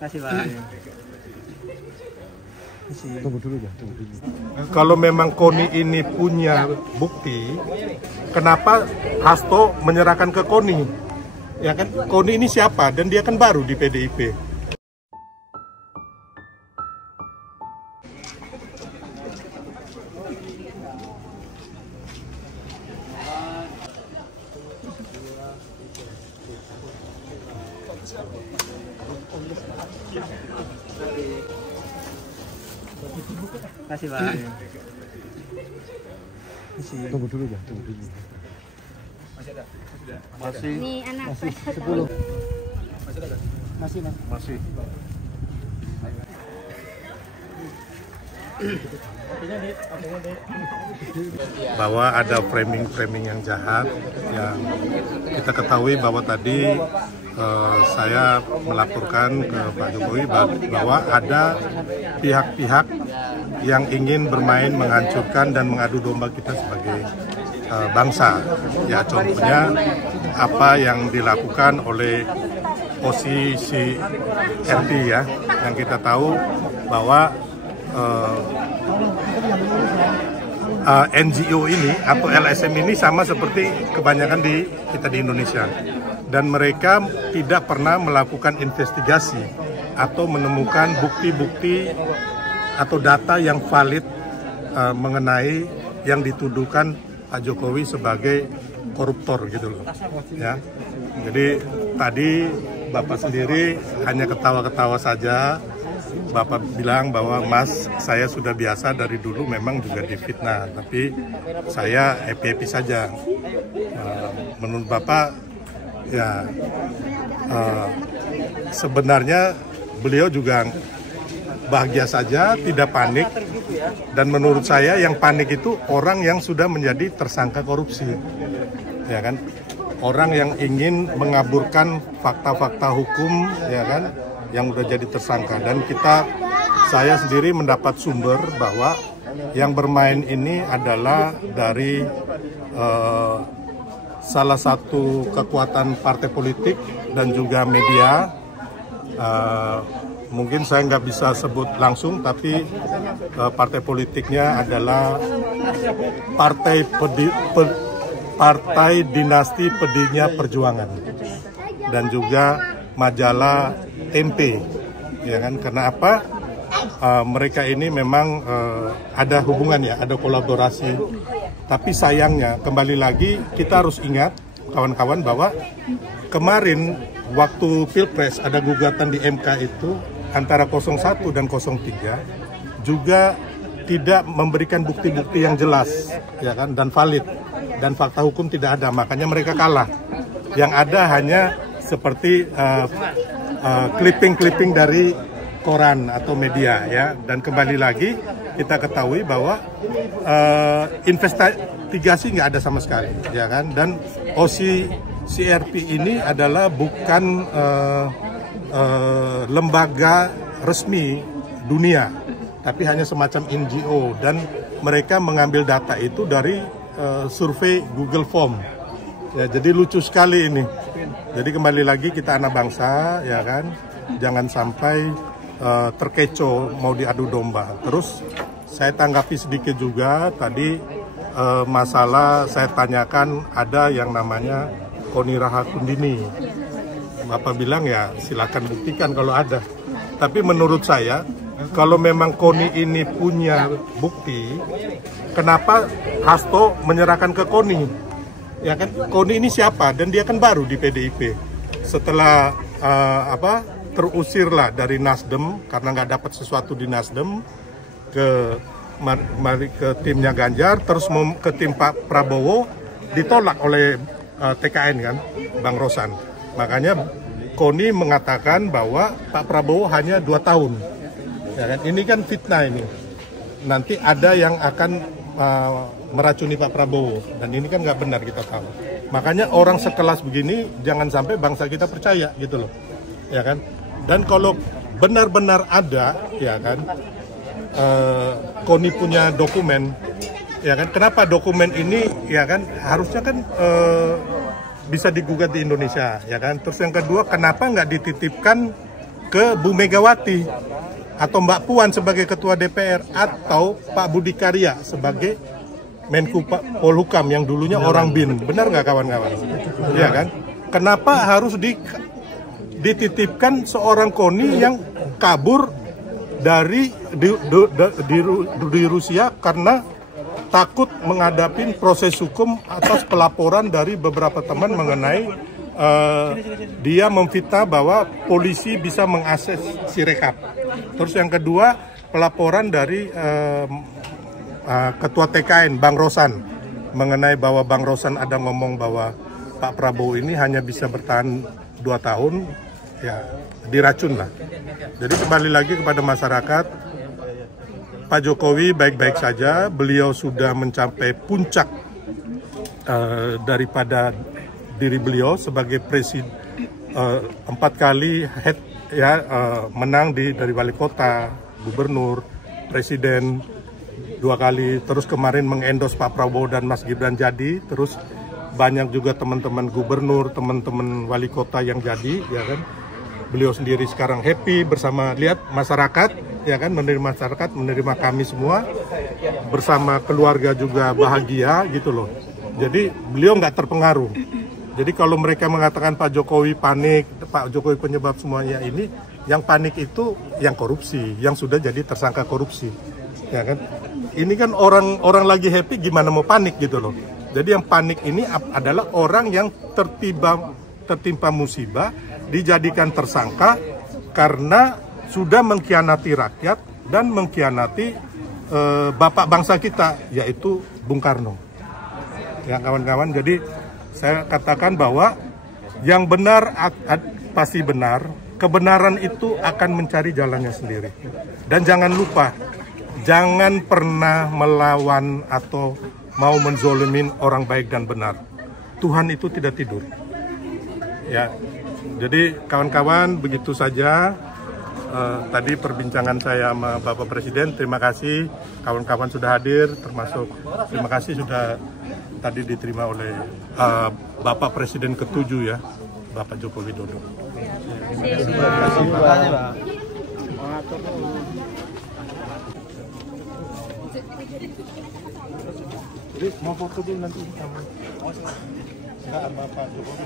Kasih Pak. Tunggu dulu ya, tunggu dulu. Kalau memang KONI ini punya bukti, kenapa Hasto menyerahkan ke KONI? Ya kan, KONI ini siapa? Dan dia kan baru di PDIP. Kasih Pak. Tunggu dulu ya, tunggu dulu. Masih. Ini anak Masih 10. Masih Mas. Masih. Bahwa ada framing-framing yang jahat yang kita ketahui bahwa tadi saya melaporkan ke Pak Jokowi bahwa ada pihak-pihak yang ingin bermain menghancurkan dan mengadu domba kita sebagai bangsa. Ya, contohnya apa yang dilakukan oleh posisi RT ya, yang kita tahu bahwa NGO ini atau LSM ini sama seperti kebanyakan kita di Indonesia, dan mereka tidak pernah melakukan investigasi atau menemukan bukti-bukti atau data yang valid mengenai yang dituduhkan Pak Jokowi sebagai koruptor gitu loh ya. Jadi tadi Bapak sendiri hanya ketawa-ketawa saja. Bapak bilang bahwa Mas, saya sudah biasa dari dulu memang juga difitnah, tapi saya happy-happy saja. Menurut Bapak ya sebenarnya beliau juga bahagia saja, tidak panik. Dan menurut saya yang panik itu orang yang sudah menjadi tersangka korupsi, ya kan? Orang yang ingin mengaburkan fakta-fakta hukum, ya kan? Yang sudah jadi tersangka. Dan saya sendiri mendapat sumber bahwa yang bermain ini adalah dari salah satu kekuatan partai politik dan juga media. Mungkin saya nggak bisa sebut langsung, tapi partai politiknya adalah Partai Dinasti Pedinya Perjuangan dan juga majalah Tempe, ya kan? Karena apa? Mereka ini memang ada hubungannya, ada kolaborasi. Tapi sayangnya kembali lagi kita harus ingat kawan-kawan bahwa kemarin waktu Pilpres ada gugatan di MK itu antara 01 dan 03 juga tidak memberikan bukti-bukti yang jelas, ya kan, dan valid, dan fakta hukum tidak ada, makanya mereka kalah. Yang ada hanya seperti clipping-clipping dari koran atau media, ya. Dan kembali lagi kita ketahui bahwa investigasi nggak ada sama sekali, ya kan. Dan CRP ini adalah bukan lembaga resmi dunia, tapi hanya semacam NGO, dan mereka mengambil data itu dari survei Google Form. Ya, jadi lucu sekali ini. Jadi kembali lagi kita anak bangsa, ya kan, jangan sampai terkecoh mau diadu domba. Terus saya tanggapi sedikit juga tadi masalah saya tanyakan ada yang namanya KONI Rahakundini. Bapak bilang ya silakan buktikan kalau ada. Tapi menurut saya kalau memang KONI ini punya bukti, kenapa Hasto menyerahkan ke KONI? Ya kan, KONI ini siapa? Dan dia kan baru di PDIP. Setelah terusirlah dari Nasdem karena nggak dapat sesuatu di Nasdem, ke timnya Ganjar, terus ke tim Pak Prabowo, ditolak oleh TKN kan, Bang Rosan. Makanya KONI mengatakan bahwa Pak Prabowo hanya 2 tahun. Ya kan? Ini kan fitnah ini. Nanti ada yang akan meracuni Pak Prabowo, dan ini kan nggak benar, kita tahu. Makanya orang sekelas begini jangan sampai bangsa kita percaya gitu loh, ya kan. Dan kalau benar-benar ada, ya kan, KONI punya dokumen, ya kan. Kenapa dokumen ini, ya kan, harusnya kan bisa digugat di Indonesia, ya kan. Terus yang kedua, kenapa nggak dititipkan ke Bu Megawati atau Mbak Puan sebagai Ketua DPR atau Pak Budi Karya sebagai Menko Polhukam yang dulunya orang BIN. Benar nggak kawan-kawan? Iya kan? Kenapa harus dititipkan seorang KONI yang kabur dari di Rusia karena takut menghadapi proses hukum atas pelaporan dari beberapa teman mengenai dia memfitnah bahwa polisi bisa mengakses Sirekap. Terus yang kedua, pelaporan dari Ketua TKN Bang Rosan mengenai bahwa Bang Rosan ada ngomong bahwa Pak Prabowo ini hanya bisa bertahan 2 tahun, ya diracun lah. Jadi kembali lagi kepada masyarakat, Pak Jokowi baik-baik saja, beliau sudah mencapai puncak daripada diri beliau sebagai presiden 4 kali menang dari wali kota, gubernur, presiden 2 kali, terus kemarin mengendos Pak Prabowo dan Mas Gibran jadi, terus banyak juga teman-teman gubernur, teman-teman wali kota yang jadi, ya kan. Beliau sendiri sekarang happy bersama, lihat masyarakat, ya kan, menerima masyarakat, menerima kami semua, bersama keluarga juga bahagia gitu loh. Jadi beliau nggak terpengaruh. Jadi kalau mereka mengatakan Pak Jokowi panik, Pak Jokowi penyebab semuanya ini, yang panik itu yang korupsi, yang sudah jadi tersangka korupsi, ya kan. Ini kan orang lagi happy, gimana mau panik gitu loh. Jadi yang panik ini adalah orang yang tertimpa musibah, dijadikan tersangka karena sudah mengkhianati rakyat dan mengkhianati bapak bangsa kita, yaitu Bung Karno. Ya kawan-kawan, jadi saya katakan bahwa yang benar pasti benar, kebenaran itu akan mencari jalannya sendiri. Dan jangan lupa, jangan pernah melawan atau mau menzolimin orang baik dan benar. Tuhan itu tidak tidur. Ya, jadi kawan-kawan, begitu saja tadi perbincangan saya sama Bapak Presiden. Terima kasih kawan-kawan sudah hadir, termasuk terima kasih sudah tadi diterima oleh Bapak Presiden ke-7 ya, Bapak Joko Widodo. Terima kasih Pak. Jadi mau foto dulu nanti sama Pak Jokowi.